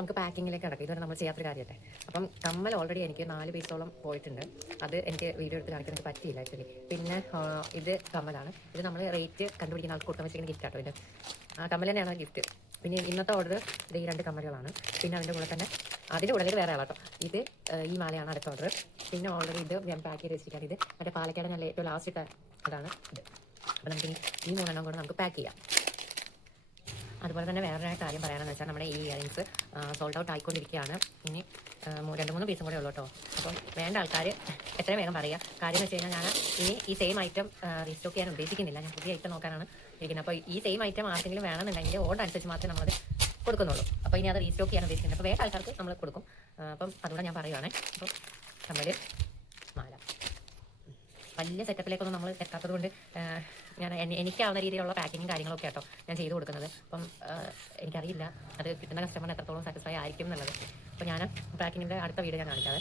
നമുക്ക് പാക്കിങ്ങിലേക്ക് കിടക്കും. ഇതുവരെ നമ്മൾ ചെയ്യാത്തൊരു കാര്യമല്ലേ. അപ്പം കമ്മൽ ഓൾറെഡി എനിക്ക് 4 പീസോളം പോയിട്ടുണ്ട്. അത് എനിക്ക് വീഡിയോ എടുത്ത് കാണിക്കാൻ എനിക്ക് പറ്റിയില്ല ആക്ച്വലി. പിന്നെ ഇത് കമ്മലാണ്. ഇത് നമ്മൾ റേറ്റ് കണ്ടുപിടിക്കുന്ന ആൾക്ക് കൊടുക്കാൻ വെച്ചിരിക്കുന്ന ഗിഫ്റ്റ് ആട്ടോ. ഇത് ആ കമ്മൽ തന്നെയാണ് ഗിഫ്റ്റ്. പിന്നെ ഇന്നത്തെ ഓർഡർ ഇത് ഈ 2 കമ്മലുകളാണ്. പിന്നെ അതിൻ്റെ കൂടെ തന്നെ അതിൻ്റെ കൂടെ വേറെ ആളാട്ടോ. ഇത് ഈ മാലയാണ് അടുത്ത ഓർഡർ. പിന്നെ ഓൾറെഡി ഇത് ഞാൻ പാക്ക് ചെയ്ത് വെച്ചിരിക്കാൻ. ഇത് മറ്റേ പാലക്കാട് ഞാൻ ഏറ്റവും ലാസ്റ്റ് ഇട്ട അതാണ് ഇത്. അപ്പോൾ നമുക്ക് ഈ 3 കൂടെ നമുക്ക് പാക്ക് ചെയ്യാം. അതുപോലെ തന്നെ വേറൊരു കാര്യം പറയാനെന്ന് വെച്ചാൽ നമ്മുടെ ഈ ഇയറിങ്സ് സോൾഡ് ഔട്ട് ആയിക്കൊണ്ടിരിക്കുകയാണ്. ഇനി 2-3 പീസും കൂടെ ഉള്ളൂ കേട്ടോ. അപ്പം വേണ്ട ആൾക്കാർ എത്രയും വേഗം പറയുക. കാര്യം എന്ന് വെച്ച് കഴിഞ്ഞാൽ ഞാൻ ഇനി ഈ സെയിം ഐറ്റം റീസ്റ്റോക്ക് ചെയ്യാൻ ഉദ്ദേശിക്കുന്നില്ല. ഞാൻ പുതിയ ഐറ്റം നോക്കാനാണ് ഇരിക്കുന്നത്. അപ്പോൾ ഈ സെയിം ഐറ്റം ആർക്കെങ്കിലും വേണമെന്നുണ്ടെങ്കിൽ ഓർഡർ അനുസരിച്ച് മാത്രമേ നമ്മളത് കൊടുക്കുന്നുള്ളൂ. അപ്പോൾ ഇനി അത് റീസ്റ്റോക്ക് ചെയ്യാൻ ഉദ്ദേശിക്കുന്നത്. അപ്പോൾ വേണ്ട ആൾക്കാർക്ക് നമ്മൾ കൊടുക്കും. അപ്പം അതുകൊണ്ട് ഞാൻ പറയുവാണേ. അപ്പം കമ്മൽ, മാല വലിയ സെറ്റപ്പിലേക്കൊന്നും നമ്മൾ എത്താത്തത് കൊണ്ട് ഞാൻ എനിക്കാവുന്ന രീതിയിലുള്ള പാക്കിങ്ങും കാര്യങ്ങളൊക്കെ കേട്ടോ ഞാൻ ചെയ്ത് കൊടുക്കുന്നത്. അപ്പം എനിക്കറിയില്ല അത് കിട്ടുന്ന കസ്റ്റമറിന് എത്രത്തോളം സാറ്റിസ്ഫൈ ആയിരിക്കും എന്നുള്ളത്. അപ്പോൾ ഞാൻ പാക്കിങ്ങിൻ്റെ അടുത്ത വീഡിയോ ഞാൻ കാണിക്കാതെ.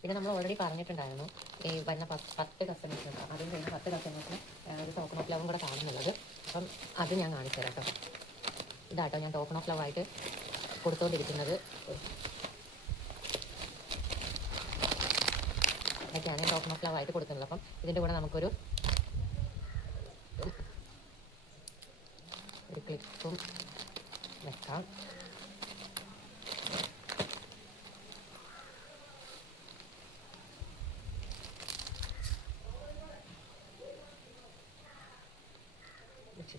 പിന്നെ നമ്മൾ ഓൾറെഡി പറഞ്ഞിട്ടുണ്ടായിരുന്നു ഈ വരുന്ന 10 കസ്റ്റമേഴ്സ് ഉണ്ട്. അതിൽ കഴിഞ്ഞ 10 കസ്റ്റമേഴ്സിന് ഒരു ടോക്കൺ ഓഫ് ലവും കൂടെ കാണുന്നുള്ളത്. അപ്പം അത് ഞാൻ കാണിച്ചു തരാം കേട്ടോ. ഇതാട്ടോ ഞാൻ ടോക്കൺ ഓഫ് ലവ് ആയിട്ട് കൊടുത്തുകൊണ്ടിരിക്കുന്നത്. ഇതൊക്കെയാണ് ഞാൻ ടോക്കൺ ഓഫ് ലവ് ആയിട്ട് കൊടുക്കുന്നത്. അപ്പം ഇതിൻ്റെ കൂടെ നമുക്കൊരു ക്ലിപ്പും വെക്കാം.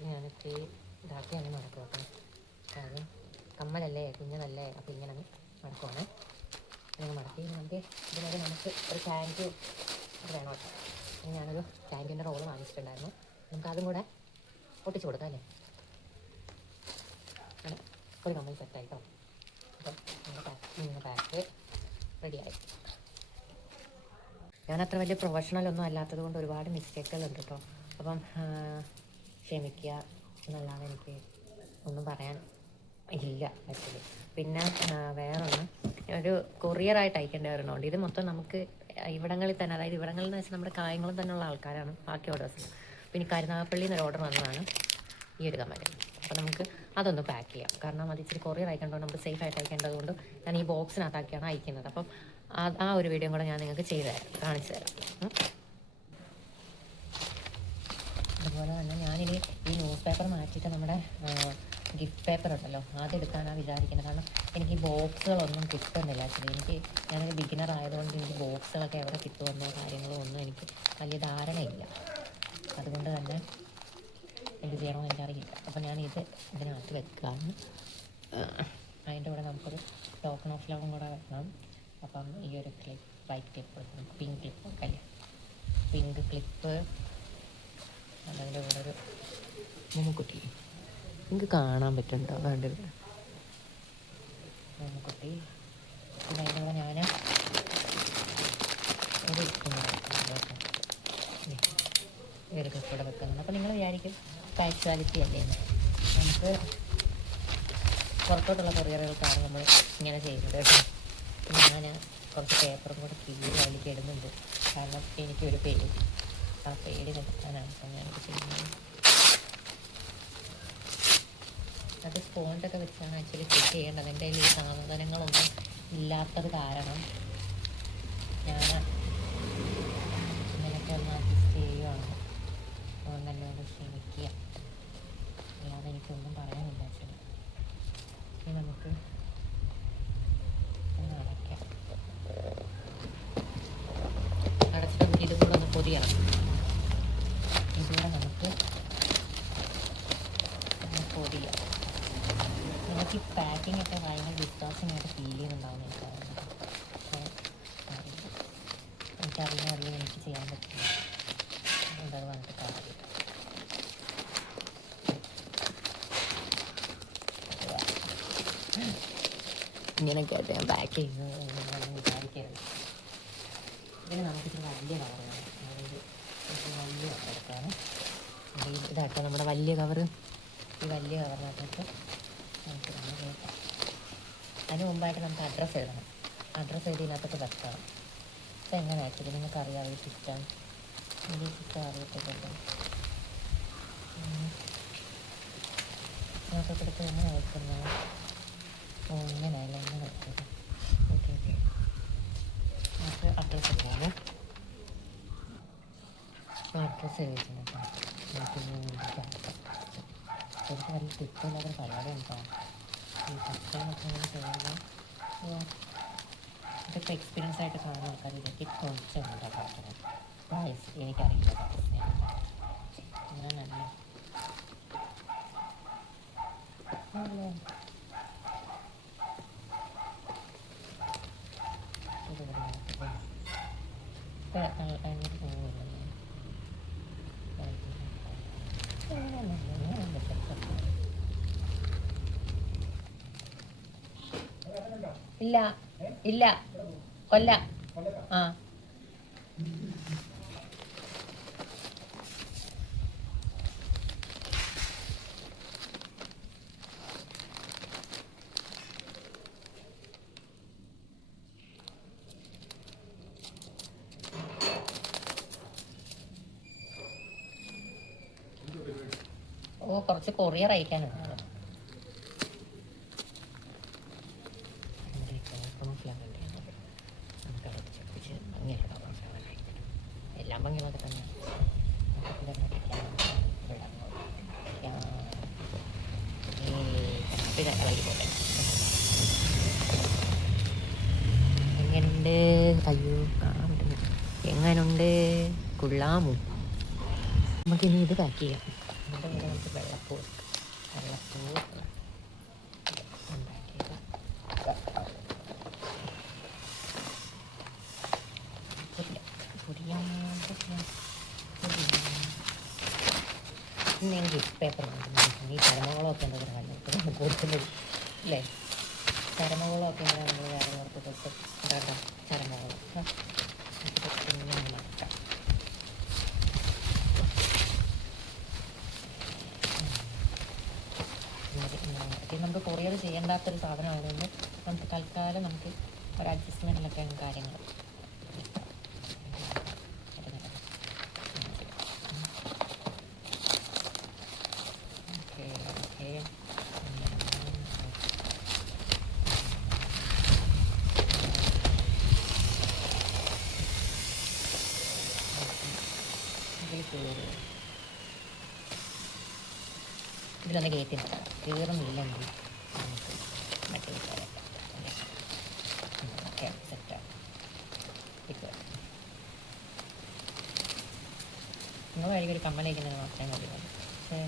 ഞാനിപ്പോൾ ഇതാക്കിയാണ് നടക്കുക കേട്ടോ. കാര്യം കമ്മലല്ലേ, കുഞ്ഞതല്ലേ, അപ്പോൾ ഇങ്ങനെ നടക്കുവാണ്. ഇങ്ങനെ മടക്കി നമുക്ക് ഇതിനൊക്കെ നമുക്ക് ഒരു ടാങ്ക് വേണം കേട്ടോ. ഞാനൊരു ടാങ്കിൻ്റെ റോള് വാങ്ങിച്ചിട്ടുണ്ടായിരുന്നു. നമുക്ക് അതും കൂടെ ഒട്ടിച്ച് കൊടുക്കാം അല്ലേ. അങ്ങനെ ഒരു കമ്മൽ സെറ്റായിട്ടോ. അപ്പം നമ്മുടെ പാക്ക് റെഡിയായി. ഞാനത്ര വലിയ പ്രൊഫഷണലൊന്നും അല്ലാത്തത് കൊണ്ട് ഒരുപാട് മിസ്റ്റേക്കുകളുണ്ട് കേട്ടോ. അപ്പം ക്ഷമിക്കുക എന്നല്ലാതെ എനിക്ക് ഒന്നും പറയാൻ ഇല്ല ആക്ച്വലി. പിന്നെ വേറൊന്ന് ഒരു കൊറിയറായിട്ട് അയക്കേണ്ട ഒരെണ്ണമുണ്ട്. ഇത് മൊത്തം നമുക്ക് ഇവിടങ്ങളിൽ തന്നെ, അതായത് ഇവിടങ്ങളിൽ എന്ന് വെച്ചാൽ നമ്മുടെ കായങ്ങളും തന്നെയുള്ള ആൾക്കാരാണ് ബാക്കി ഓർഡേഴ്സ്. പിന്നെ കരുനാഗപ്പള്ളിയിൽ നിന്ന് ഒരു ഓർഡർ വന്നതാണ് ഈ ഒരു കമ്മൽ. അപ്പോൾ നമുക്ക് അതൊന്ന് പാക്ക് ചെയ്യാം. കാരണം അത് ഇച്ചിരി കൊറിയർ അയക്കേണ്ടതുകൊണ്ട് നമുക്ക് സേഫ് ആയിട്ട് അയക്കേണ്ടത് കൊണ്ട് ഞാൻ ഈ ബോക്സിനകത്താക്കിയാണ് അയക്കുന്നത്. അപ്പം ആ ഒരു വീഡിയോ കൂടെ ഞാൻ നിങ്ങൾക്ക് ചെയ്തു തരാം, കാണിച്ചു തരാം. അതുപോലെ തന്നെ ഞാനിനി ഈ ന്യൂസ് പേപ്പർ മാറ്റിയിട്ട് നമ്മുടെ ഗിഫ്റ്റ് പേപ്പർ ഉണ്ടല്ലോ അതെടുക്കാനാണ് വിചാരിക്കുന്നത്. കാരണം എനിക്ക് ഈ ബോക്സുകളൊന്നും കിട്ടുന്നില്ല ആക്ച്വലി. ഞാനൊരു ബിഗിനർ ആയതുകൊണ്ട് എനിക്ക് ബോക്സുകളൊക്കെ എവിടെ കിട്ടുമെന്നോ കാര്യങ്ങളോ ഒന്നും എനിക്ക് വലിയ ധാരണയില്ല. അതുകൊണ്ട് തന്നെ എന്ത് ചെയ്യണമെന്ന് എനിക്കറിയില്ല. അപ്പോൾ ഞാനിത് ഇതിനകത്ത് വെക്കുകയാണ്. അതിൻ്റെ കൂടെ നമുക്കൊരു ടോക്കൺ ഓഫ് ലവും കൂടെ വെക്കണം. അപ്പം ഈ ഒരു clip, white clip, pink clip ഒക്കെ അല്ലേ, പിങ്ക് ക്ലിപ്പ്. അതിൻ്റെ കൂടെ ഒരു മുമ്മുക്കുട്ടി നിങ്ങൾക്ക് കാണാൻ പറ്റുന്നുണ്ടോ? വേണ്ടത് മുമ്മുക്കുട്ടി. പിന്നെ അതിൻ്റെ കൂടെ ഞാൻ ഒരു ക്ലിപ്പൂടെ വെക്കുന്നുണ്ട്. അപ്പോൾ നിങ്ങൾ വിചാരിക്കും കാക്ച്വാലിറ്റി അല്ലേ എന്ന്. നമുക്ക് പുറത്തോട്ടുള്ള കൊറിയറുകൾക്കാണ് നമ്മൾ ഇങ്ങനെ ചെയ്യുന്നത് കേട്ടോ. പിന്നെ ഞാൻ കുറച്ച് പേപ്പറും കൂടെ കീറി അതിലേക്ക് ഇടുന്നുണ്ട്. കാരണം എനിക്കൊരു പേടി, ആ പേടി നിർത്താനാണ് ഇപ്പം ഞാനിത് ചെയ്യുന്നത്. അത് സ്പോണ്ടൊക്കെ വെച്ചാണ് ആക്ച്വലി ഫിറ്റ് ചെയ്യേണ്ടത്. എൻ്റെ കയ്യിൽ ഈ സാധനങ്ങളൊന്നും ഇല്ലാത്തത് കാരണം ഞാൻ ഇങ്ങനെയൊക്കെ ഒന്ന് അഡ്ജസ്റ്റ് ചെയ്യുകയാണ്. അതുകൊണ്ട് എന്നോട് ക്ഷമിക്കുക, അല്ലാതെ എനിക്കൊന്നും പറയാനില്ല ആക്ച്വലി. ഇനി നമുക്ക് ഒന്ന് അടയ്ക്കാം. അടച്ചിട്ട് നമുക്ക് ഇതും കൂടെ ഒന്ന് പൊതിയണം. ഇതുകൂടെ നമുക്ക് പൊതിയാം. നമുക്ക് ഈ പാക്കിംഗ് ഒക്കെ ഭയങ്കര ഡിസ്ട്രാക്ഷൻ ആയിട്ട് ഫീൽ ചെയ്യുന്നുണ്ടാവും. എനിക്കറിയാൻ എനിക്ക് ചെയ്യാൻ പറ്റില്ല. അതത് വന്നിട്ട് കാര്യം ഇങ്ങനെയൊക്കെ ആയിട്ട് ഞാൻ പാക്ക് ചെയ്യുന്നത് വിചാരിക്കരുത്. ഇതിന് നമുക്കിച്ചിരി വലിയ കവർ വേണം. അതായത് വലിയ കവർ എടുക്കാണ്. ഇതാട്ടോ നമ്മുടെ വലിയ കവറ്. ഈ വലിയ കവറിനകത്ത് നമുക്ക് കേൾക്കാം. അതിന് മുമ്പായിട്ട് നമുക്ക് അഡ്രസ്സ് എഴുതണം. അഡ്രസ്സ് എഴുതി ഇതിനകത്തൊക്കെ വെക്കണം. അപ്പം എങ്ങനെ ആക്കിയത് നിങ്ങൾക്ക് അറിയാം ഈ സിസ്റ്റം? ഈ സിസ്റ്റം അറിയത്തില്ലല്ലോ. ഇതിനകത്തൊക്കെ എങ്ങനെ വെക്കുന്നത്? ഓ ഇങ്ങനെയല്ല, എങ്ങനെ വെച്ചത്? Okay okay. നമുക്ക് അഡ്രസ്സ് എഴുതാമോ? അഡ്രസ്സ് എഴുതിയിട്ടുണ്ട്. എനിക്ക് നല്ല കിട്ടില്ലാതെ പരിപാടി ഉണ്ടോ ഈ ഫസ്റ്റൊക്കെ ഇങ്ങനെ ചെയ്യുമ്പോൾ? ഇതൊക്കെ എക്സ്പീരിയൻസ് ആയിട്ട് കാണുന്ന ആൾക്കാർ ഇതൊക്കെ കുറച്ചുണ്ടോ പറയുന്നത്? ഗൈസ് എനിക്കറിയില്ല അങ്ങനെയല്ല. ഇല്ല ഇല്ല കൊല്ല. ആ ഓ കുറച്ച് കൊറിയർ അയക്കാനുണ്ട്. എല്ലാം ഭംഗികളൊക്കെ തന്നെ. എങ്ങനുണ്ട്? അയ്യോ കാണാൻ പറ്റുന്നില്ല. എങ്ങനുണ്ട്? കൊള്ളാമോ? നമുക്കിനി ഇത് പാക്ക് ചെയ്യാം. എന്നിട്ട് ഇവിടെ നമുക്ക് വെള്ളപ്പൂ ഞാൻ ഗിഫ്റ്റ് പേപ്പർ വാങ്ങിക്കുന്നു. ഈ ചരമകളൊക്കെ എന്താ പറയുക കൊടുക്കുന്നത് അല്ലേ? ചരമകളൊക്കെ എന്താ നമ്മൾ വേറെ ഓർത്ത് തൊട്ട് ഇതാട്ടോ ചരമകൾ നടക്കാം. ഇത് നമുക്ക് കൊറിയർ ചെയ്യേണ്ടാത്തൊരു സാധനമായതുകൊണ്ട് നമുക്ക് തൽക്കാലം നമുക്ക് ഒരു അഡ്ജസ്റ്റ്മെൻറ്റിലൊക്കെയാണ് കാര്യങ്ങൾ. ഇതിലൊന്ന് കയറ്റിണ്ടാക്കാം. കയറുന്നില്ലെങ്കിൽ നമുക്ക് മറ്റേ ഓക്കെ സെറ്റാണ്. ഇപ്പോൾ നിങ്ങൾ വഴിക്ക് ഒരു കമ്മലയക്കുന്നത് മാത്രമേ മതി. പക്ഷേ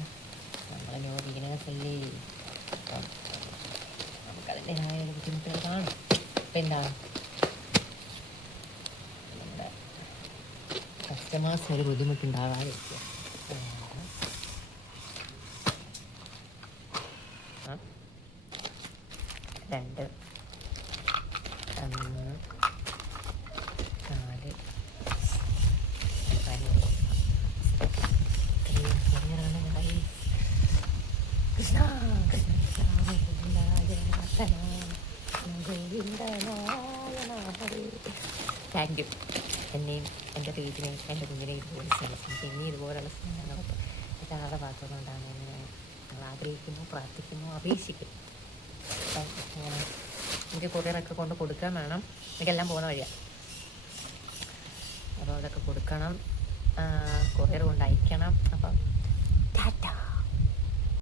നമ്മളെ നോ ബിഗിനേഴ്സല്ലേ, അപ്പം നമുക്കതിൻ്റെതായ ബുദ്ധിമുട്ടുകൾ കാണും. ഇപ്പം എന്താണ് നമ്മുടെ കസ്റ്റമേഴ്സിന് ഒരു ബുദ്ധിമുട്ടുണ്ടാകാതിരിക്കുക. രണ്ട് 1 4 കൃഷ്ണ കൃഷ്ണ താങ്ക് യു. എന്നെയും എൻ്റെ പേജിനെയും എൻ്റെ കുഞ്ഞിനെയും ഇതുപോലെ സ്നേഹിക്കും. പിന്നെ ഇതുപോലുള്ള സ്നേഹങ്ങളൊക്കെ ഇതാതെ ഭാഗത്തുനിന്നുണ്ടാകുന്നതിന് ഞങ്ങൾ ആഗ്രഹിക്കുന്നു, പ്രാർത്ഥിക്കുന്നു, അപേക്ഷിക്കുന്നു. അപ്പം എനിക്ക് കൊറിയറൊക്കെ കൊണ്ട് കൊടുക്കാൻ വേണം. എനിക്കെല്ലാം പോകുന്ന വഴിയാണ്. അപ്പോൾ അതൊക്കെ കൊടുക്കണം, കൊറിയർ കൊണ്ട് അയക്കണം. അപ്പം